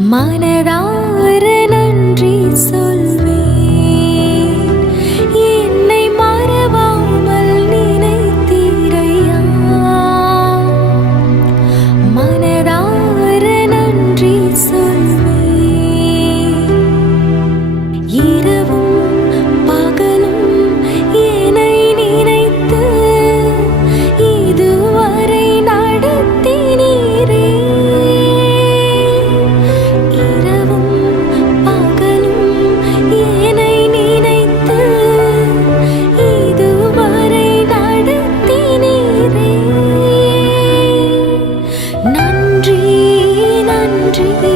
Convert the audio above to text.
मानरा baby